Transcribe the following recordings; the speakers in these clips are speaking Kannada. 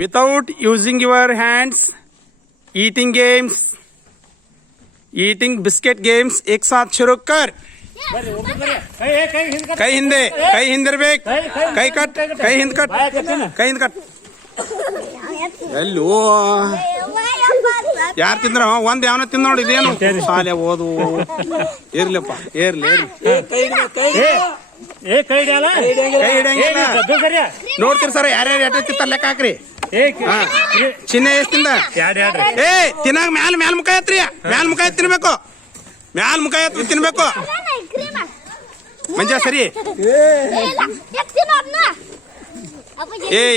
Without using your hands, eating games, eating biscuit games एक साथ शुरू कर. कई हिंदे कई कट ಎಲ್ಲೋ ಯಾರು ತಿಂದ್ರ ಒಂದ್ ಯಾವನ ತಿಂದ ನೋಡಿ ಇದೇನು ಸಾಲೆ ಓದು ಇರ್ಲಿಪ್ಪ ಇರ್ಲಿ ಕೈ ಹಿಡಿಯಂಗಿಲ್ಲ ನೋಡ್ತೀರಿ ಸರ್ ಯಾರ್ಯಾರು ಎಟ್ಟ ತಿಂತಾರ ಲೆಕ್ಕ ಹಾಕ್ರಿ ಚಿನ್ನ ಎಷ್ಟ್ ತಿಂದ ತಿನ್ನಾಗ ಮ್ಯಾಲ ಮುಖ ಎತ್ರಿ ಮ್ಯಾಲ ಮುಖ ಎತ್ ತಿನ್ಬೇಕು ಮ್ಯಾಲ ಮುಖ ಎತ್ ತಿನ್ಬೇಕು ಮಂಜ ಸರಿ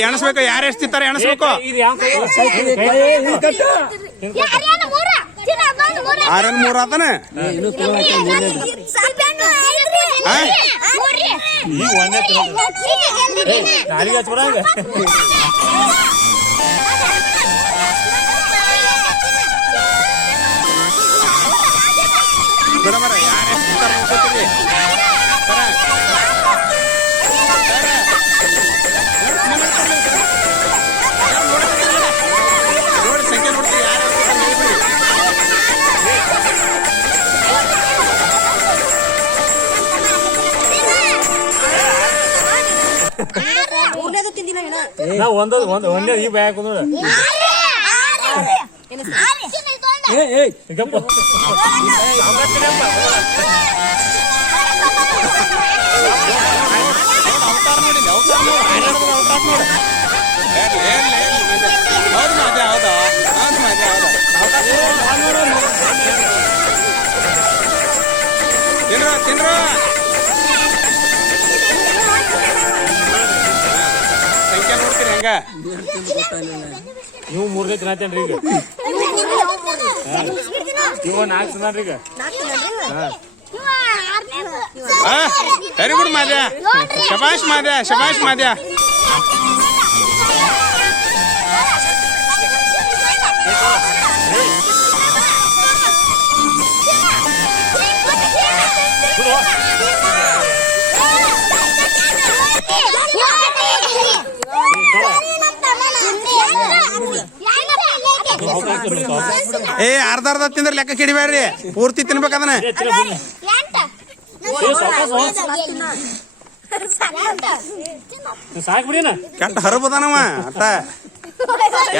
ಎಣಸ್ಬೇಕು ಯಾರು ಎಷ್ಟು ತಿಂತಾರೆ ಎಣಸ್ಬೇಕು ಆರನ್ ಮೂರ್ ಆತನ ಬಿಡಮರ ಯಾರು ಎಷ್ಟು ತಿಂತಾರೆ ಅನ್ಕೋತೀರಿ ನೋಡಿ ಸಂಖ್ಯೆ ನೋಡ್ತೀವಿ ಯಾರು ಒಂದೇ ಈ ಬ್ಯಾಗ್ ತಿನ್ರ ಸಂಖ್ಯೆ ನೋಡ್ತೀರಿ ಹೆಂಗ ನೀವು ಮೂರನೇ ತಿನ್ನತ್ತೇನ್ರಿ ಈಗ ಇವ 4 ತಿನ್ನಾರ್ರಿ ಈಗ ವೆರಿ ಗುಡ್ ಮಾದ್ಯ ಶಬಾಷ್ ಮಾದ್ಯ ಅರ್ಧ ತಿಂದ್ರೆ ಲೆಕ್ಕ ಕಿಡಿಬೇಡ್ರಿ ಪೂರ್ತಿ ತಿನ್ಬೇಕದನ್ನ ಸಾಕ್ ಬಿಡಿನ ಕೆಟ್ಟ ಹರಬದಾನವ ಅಟ್ಟ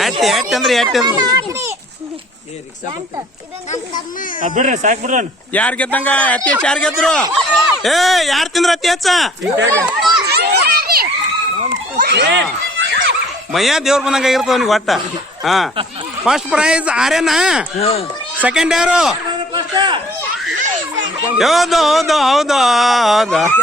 ಎಟ್ ಅಂದ್ರೆ ಬಿಡ್ರಿ ಸಾಕ್ ಬಿಡ್ರ ಯಾರ್ ಗೆದ್ದಂಗ ಅತಿ ಹೆಚ್ಚು ಯಾರು ಗೆದ್ರು ಯಾರು ತಿಂದ್ರ ಅತಿ ಹೆಚ್ಚ ಮಯ್ಯ ದೇವ್ರ ಬಂದಂಗ ಆಗಿರ್ತವ ನೀವು ಒಟ್ಟ ಫಸ್ಟ್ ಪ್ರೈಸ್ ಆರ್ಯನ ಸೆಕೆಂಡ್ ಯಾರು ಹೌದು